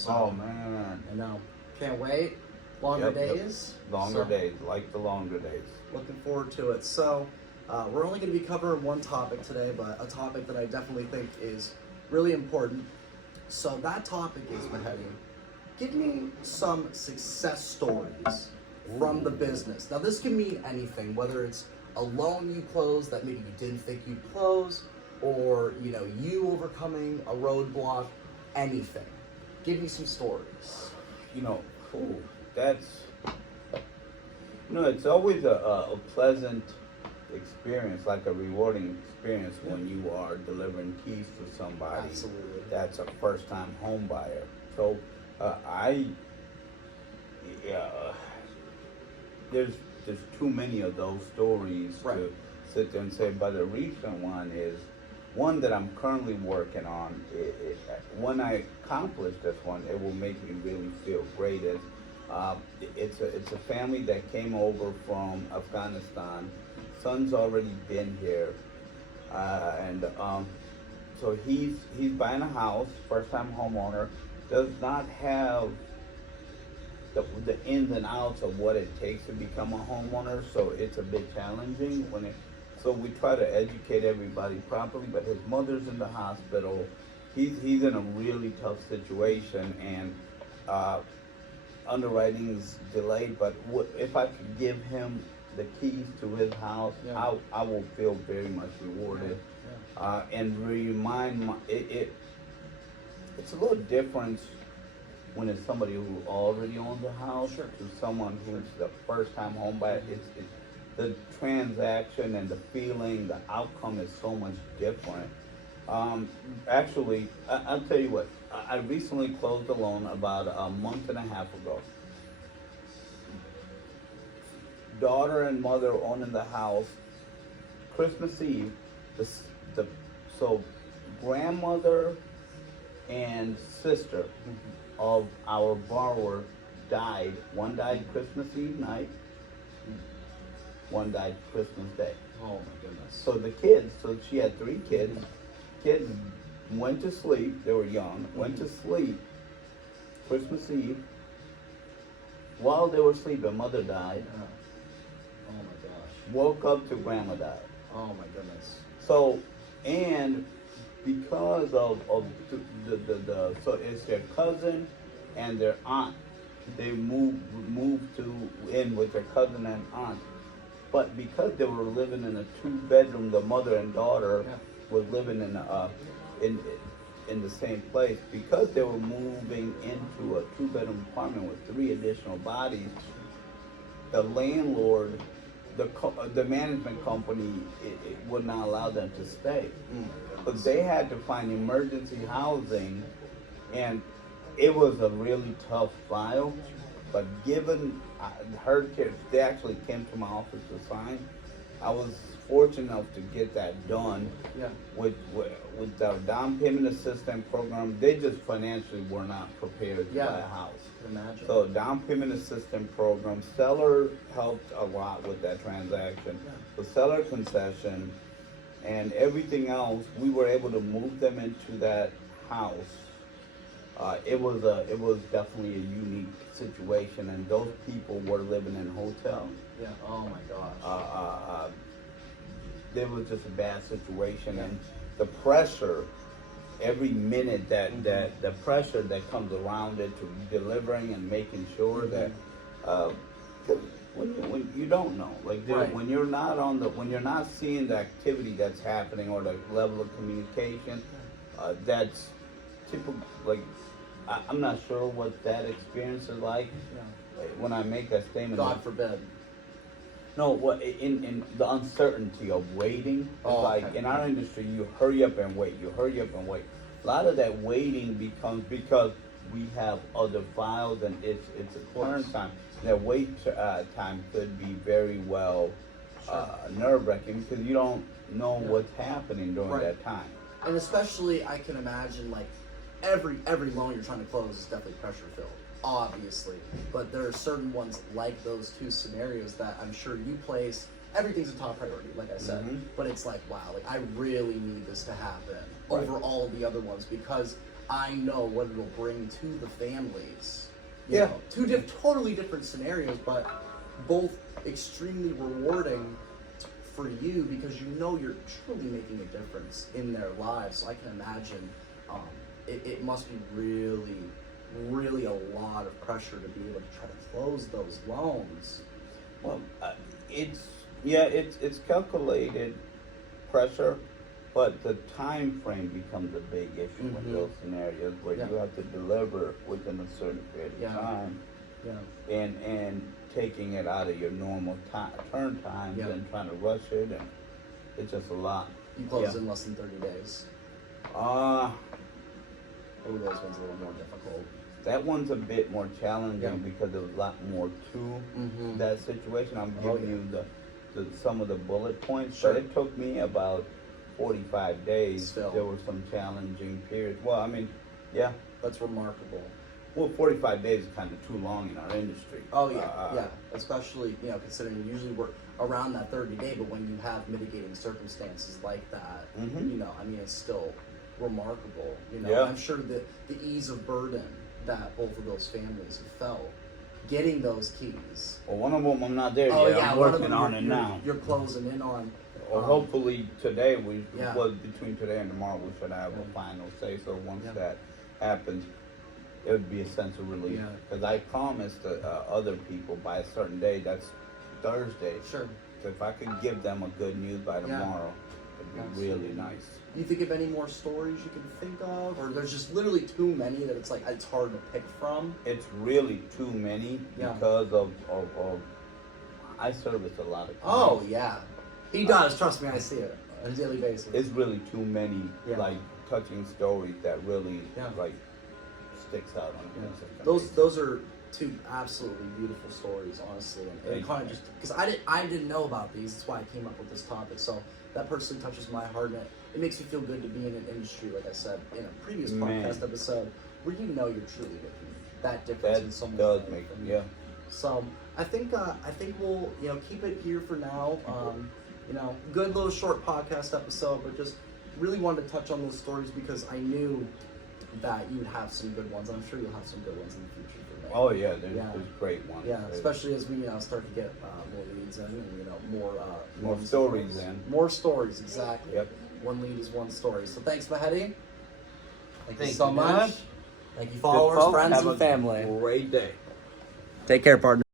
So, oh man, I know. Can't wait. Longer days. Longer days, like the longer days. Looking forward to it. So, we're only going to be covering one topic today, but a topic that I definitely think is really important. So that topic is, Mehedi, give me some success stories from the business. Now, this can mean anything, whether it's a loan you closed that maybe you didn't think you'd close, or you overcoming a roadblock, anything. Give me some stories. It's always a pleasant experience, like a rewarding experience when you are delivering keys to somebody. Absolutely. That's a first-time home buyer. So there's too many of those stories to sit there and say, but the recent one is one that I'm currently working on. When I accomplish this one, it will make me really feel great. It's a family that came over from Afghanistan. Son's already been here, and so he's buying a house, first-time homeowner, does not have the ins and outs of what it takes to become a homeowner, so it's a bit challenging so we try to educate everybody properly, but his mother's in the hospital. He's in a really tough situation, and underwriting's delayed, but if I could give him the keys to his house, I will feel very much rewarded. And remind it's a little difference when it's somebody who already owns a house to someone who's the first time home buyer. It's the transaction and the feeling, the outcome is so much different. Actually, I'll tell you what, I recently closed a loan about a month and a half ago. Daughter and mother owning the house. Christmas Eve, so grandmother and sister of our borrower died. One died Christmas Eve night. One died Christmas Day. Oh my goodness. So the kids, she had 3 kids. Kids went to sleep. They were young. Went to sleep Christmas Eve. While they were sleeping, mother died. Oh my gosh. Woke up to grandma died. Oh my goodness. So, and because of so it's their cousin and their aunt. They moved in with their cousin and aunt. But because they were living in a 2-bedroom, the mother and daughter was living in the same place. Because they were moving into a 2-bedroom apartment with 3 additional bodies, the landlord, the management company, it would not allow them to stay. But they had to find emergency housing, and it was a really tough file. But given her care, they actually came to my office to sign. I was fortunate enough to get that done with our down payment assistance program. They just financially were not prepared to buy a house. Imagine. So down payment assistance program, seller helped a lot with that transaction. The seller concession and everything else, we were able to move them into that house. It was definitely a unique situation, and those people were living in hotels. Yeah. Oh my gosh. It was just a bad situation, and the pressure, every minute that the pressure that comes around it to delivering and making sure that, when you don't know, like when you're not seeing the activity that's happening or the level of communication, that's typical. Like, I'm not sure what that experience is like when I make that statement. God forbid. No, what in the uncertainty of waiting. Like in our industry, you hurry up and wait. You hurry up and wait. A lot of that waiting becomes because we have other files, and it's a turn time. That wait time could be very well nerve-wracking because you don't know what's happening during that time. And especially, I can imagine, like, every loan you're trying to close is definitely pressure filled, obviously. But there are certain ones like those 2 scenarios that I'm sure you place. Everything's a top priority, like I said. But it's like, wow, like I really need this to happen over all the other ones, because I know what it'll bring to the families. Yeah. Two totally different scenarios, but both extremely rewarding for you because you know you're truly making a difference in their lives. So I can imagine it must be really, really a lot of pressure to be able to try to close those loans. Well, it's calculated pressure, but the time frame becomes a big issue in those scenarios where you have to deliver within a certain period of time. Yeah. And taking it out of your normal turn times and trying to rush it, and it's just a lot. You close in less than 30 days. Or those ones a little more difficult. That one's a bit more challenging because there was a lot more to that situation. I'm giving you some of the bullet points, but it took me about 45 days. Still. There were some challenging periods. Well, I mean, That's remarkable. Well, 45 days is kind of too long in our industry. Oh yeah, especially considering usually we're around that 30 day, but when you have mitigating circumstances like that, it's still remarkable. I'm sure that the ease of burden that both of those families have felt getting those keys. Well, one of them I'm not there Oh yet. yeah, I'm working on it now. You're closing in on. Well, hopefully today between today and tomorrow we should have a final say. So once that happens, it would be a sense of relief because I promised other people by a certain day. That's Thursday. Sure. So if I could give them a good news by tomorrow, it'd be really nice. Do you think of any more stories you can think of, or there's just literally too many that it's hard to pick from? It's really too many because of I service a lot of clients. Oh yeah, he does. Trust me, I see it on a daily basis. It's really too many touching stories that really sticks out on it. Those are two absolutely beautiful stories, honestly, and it kind of just because I didn't know about these. That's why I came up with this topic. So that person touches my heart, and it makes me feel good to be in an industry, like I said in a previous podcast episode, where you're truly making that difference in someone's life. So I think we'll keep it here for now. Good little short podcast episode, but just really wanted to touch on those stories because I knew that you'd have some good ones. I'm sure you'll have some good ones in the future for me. Oh yeah, there's great ones. Yeah, especially as we start to get more leads in and more stories in. More stories, exactly. Yep. One lead is one story. So thanks, Mehedi. Thank you you so much. much. Thank you, followers, friends, and family. Great day. Take care, partner.